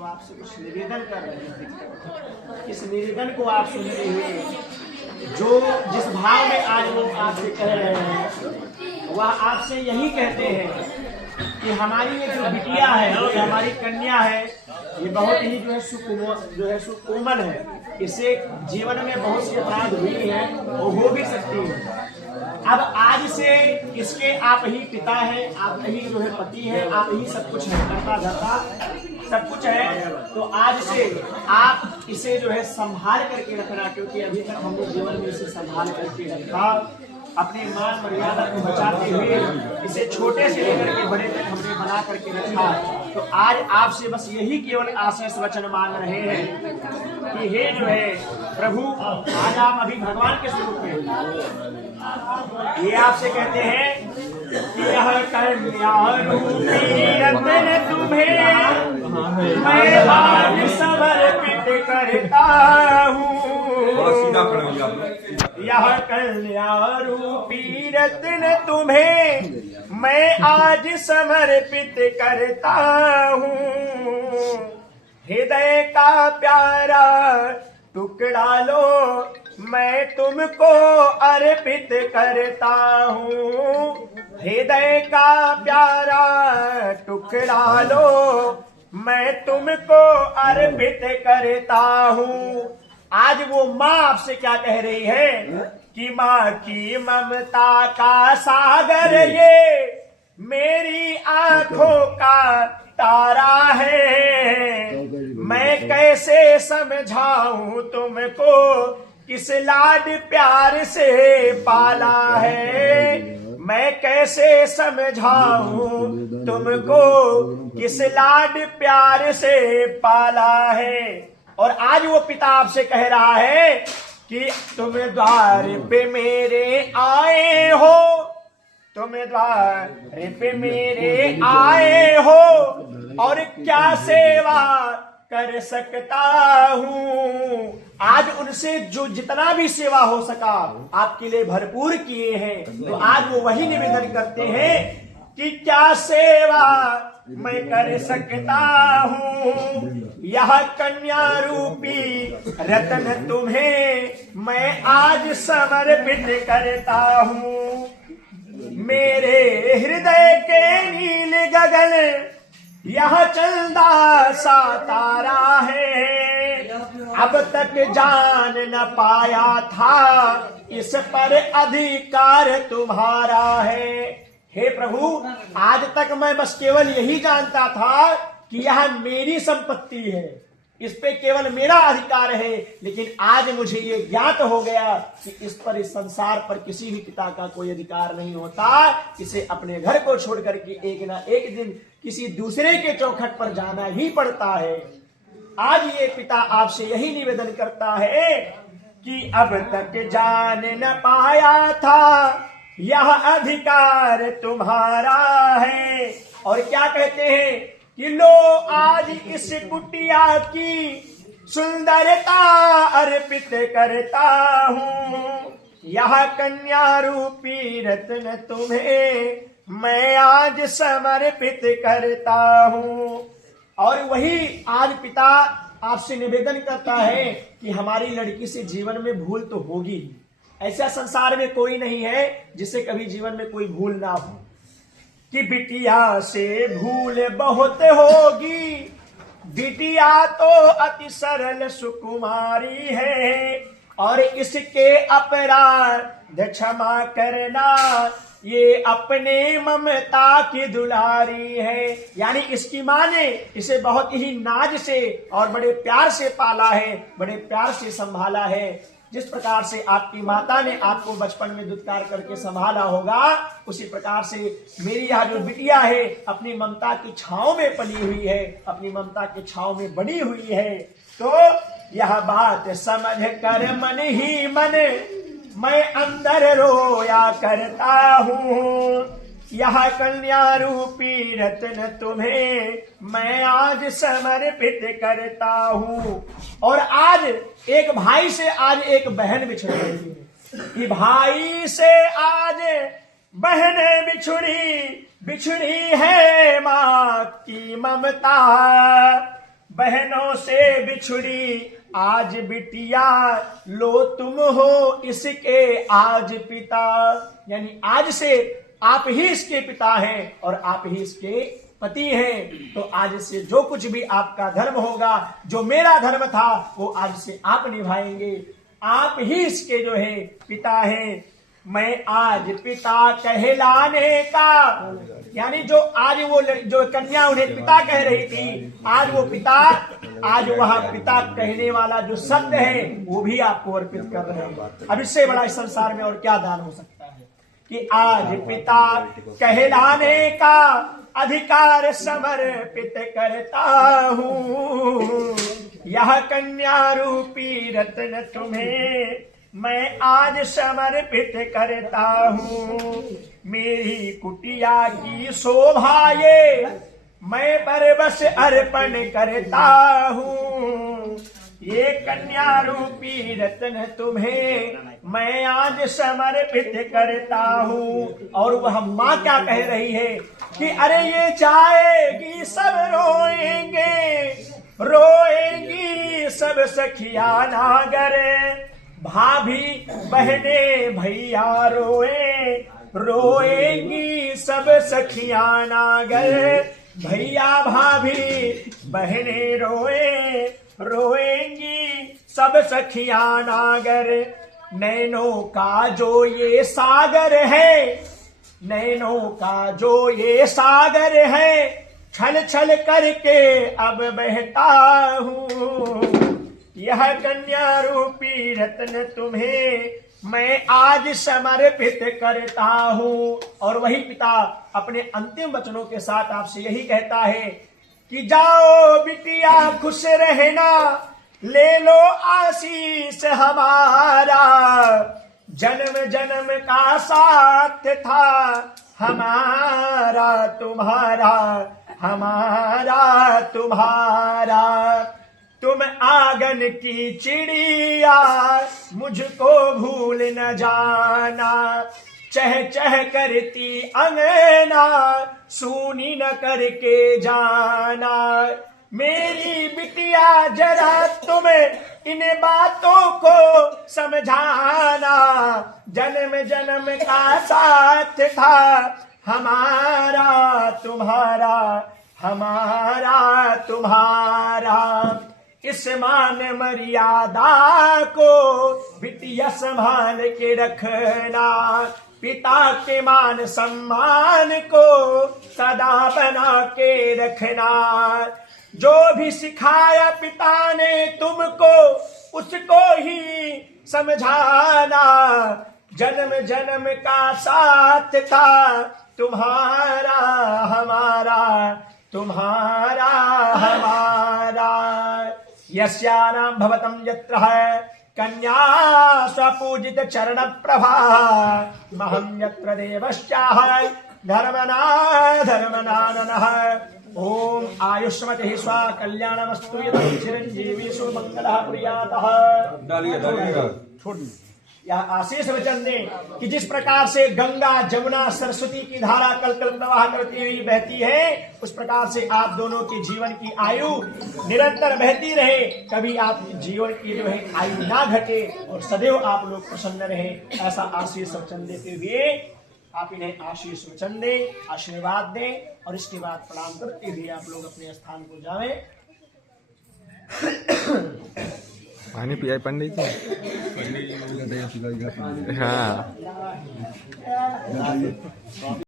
वो आपसे कुछ निवेदन कर रहे हैं। इस निवेदन को आप सुनते हुए जो जिस भाव में आज वो आपसे कह रहे हैं, वह आपसे यही कहते हैं कि हमारी ये जो बिटिया है, ये हमारी कन्या है, ये बहुत ही जो है सुकोमल है। इससे जीवन में बहुत सी अपराध हुई है और हो भी सकती है। अब आज से इसके आप ही पिता हैं, आप ही जो है पति हैं, आप ही सब कुछ है, करता धरता सब कुछ है। तो आज से आप इसे जो है संभाल करके रखना, क्योंकि अभी तक हमने जीवन में इसे संभाल करके रखा, अपनी मान मर्यादा को बचाते हुए इसे छोटे से लेकर के बड़े तक हमने बना करके रखा। तो आज आपसे बस यही केवल आशीष वचन मांग रहे हैं कि हे जो है प्रभु, आज आप अभी भगवान के स्वरूप में ये आपसे कहते हैं कि यह कन्या रूपी रत्न तुम्हें मैं आज समर्पित करता हूँ। यह कन्या रूपी रत्न तुम्हें मैं आज समर्पित करता हूँ। हृदय का प्यारा टुकड़ा लो मैं तुमको अर्पित करता हूँ। हृदय का प्यारा टुकड़ा लो मैं तुमको अर्पित करता हूँ। आज वो माँ आपसे क्या कह रही है कि माँ की ममता का सागर ये मेरी आंखों का तारा है। मैं कैसे समझाऊं तुमको किस लाड प्यार से पाला है। मैं कैसे समझाऊं तुमको किस लाड प्यार से पाला है। और आज वो पिता आपसे कह रहा है कि तुम द्वार पे मेरे आए हो, तुम द्वार पे मेरे आए हो और क्या सेवा कर सकता हूँ। आज उनसे जो जितना भी सेवा हो सका आपके लिए भरपूर किए हैं। तो आज वो वही निवेदन करते हैं कि क्या सेवा मैं कर सकता हूँ। यह कन्या रूपी रत्न तुम्हें मैं आज समर्पित करता हूँ। मेरे हृदय के नील गगन यह चंदा सा तारा है। अब तक जान न पाया था इस पर अधिकार तुम्हारा है। हे प्रभु, आज तक मैं बस केवल यही जानता था कि यह मेरी संपत्ति है, इस पे केवल मेरा अधिकार है। लेकिन आज मुझे ये ज्ञात हो गया कि इस पर, इस संसार पर किसी भी पिता का कोई अधिकार नहीं होता। इसे अपने घर को छोड़ करके एक ना एक दिन किसी दूसरे के चौखट पर जाना ही पड़ता है। आज ये पिता आपसे यही निवेदन करता है कि अब तक जान न पाया था यह अधिकार तुम्हारा है। और क्या कहते हैं कि लो आज इस कुटिया की सुंदरता अर्पित करता हूँ। यह कन्या रूपी रत्न तुम्हें मैं आज समर्पित करता हूँ। और वही आज पिता आपसे निवेदन करता है कि हमारी लड़की से जीवन में भूल तो होगी। ऐसा संसार में कोई नहीं है जिसे कभी जीवन में कोई भूल ना हो, कि बिटिया से भूल बहुत होगी। बिटिया तो अति सरल सुकुमारी है और इसके अपराध क्षमा करना ये अपने ममता की दुलारी है। यानी इसकी माँ ने इसे बहुत ही नाज से और बड़े प्यार से पाला है, बड़े प्यार से संभाला है। जिस प्रकार से आपकी माता ने आपको बचपन में दुत्कार करके संभाला होगा, उसी प्रकार से मेरी यह जो बिटिया है अपनी ममता की छांव में पली हुई है, अपनी ममता की छांव में बनी हुई है। तो यह बात समझ कर मन ही मन मैं अंदर रोया करता हूँ। यह कन्या रूपी रत्न तुम्हें मैं आज समर्पित करता हूँ। और आज एक भाई से आज एक बहन बिछड़ रही है, कि भाई से आज बहन बिछड़ी है माँ की ममता। बहन दिनों से बिछुड़ी आज बिटिया लो तुम हो इसके आज पिता। यानी आज से आप ही इसके पिता हैं और आप ही इसके पति हैं। तो आज से जो कुछ भी आपका धर्म होगा, जो मेरा धर्म था, वो आज से आप निभाएंगे। आप ही इसके जो है पिता हैं। मैं आज पिता कहलाने का, यानी जो आज वो जो कन्या उन्हें पिता कह रही थी, आज वो पिता, आज वह पिता कहने वाला जो शब्द है वो भी आपको अर्पित कर रहे हैं। अब इससे बड़ा इस संसार में और क्या दान हो सकता है कि आज पिता कहलाने का अधिकार समर्पित करता हूँ। यह कन्या रूपी रत्न तुम्हें मैं आज समर्पित करता हूँ। मेरी कुटिया की शोभा ये मैं परवश अर्पण करता हूँ। ये कन्या रूपी रत्न तुम्हें मैं आज समर्पित करता हूँ। और वह माँ क्या कह रही है कि अरे ये जाएगी सब रोएंगे, रोएंगी सब सखिया नागर, भाभी बहने भैया रोए, रोएंगी सब सखिया नागर, भैया भाभी बहने रोए, रोएंगी सब सखिया नागर। नैनों का जो ये सागर है, नैनों का जो ये सागर है, छल छल करके अब बहता हूँ। यह कन्या रूपी रत्न तुम्हें मैं आज समर्पित करता हूँ। और वही पिता अपने अंतिम वचनों के साथ आपसे यही कहता है कि जाओ बिटिया खुश रहना, ले लो आशीष हमारा, जन्म जन्म का साथ था हमारा तुम्हारा, हमारा तुम्हारा। तुम आंगन की चिड़िया मुझको भूल न जाना, चह चह करती अंगना सूनी न करके जाना। मेरी बिटिया जरा तुम इन बातों को समझाना, जन्म जन्म का साथ था हमारा तुम्हारा, हमारा तुम्हारा। इस मान मर्यादा को बिटिया संभाल के रखना, पिता के मान सम्मान को सदा बना के रखना। जो भी सिखाया पिता ने तुमको उसको ही समझाना, जन्म जन्म का साथ था तुम्हारा हमारा, तुम्हारा हमारा। यस्यानां भवतं यत्र कन्या स्वपूजित चरण प्रभा, महं यत्र देवश्चाह धर्मना धर्मनाननः। ओम आयुष्मति स्वा कल्याणमस्तु यतं चिरंजीवी सुमंगलः कुर्यातः। यह आशीष वचन दें कि जिस प्रकार से गंगा जमुना सरस्वती की धारा कल कल प्रवाह करती हुई बहती है, उस प्रकार से आप दोनों के जीवन की आयु निरंतर बहती रहे, कभी आपकी जीवन की जो है आयु ना घटे और सदैव आप लोग प्रसन्न रहे। ऐसा आशीष वचन देते हुए आप इन्हें आशीष वचन दें, आशीर्वाद दें और इसके बाद प्रणाम करते हुए आप लोग अपने स्थान को जाएं। पानी पिया पंडित जी। हाँ।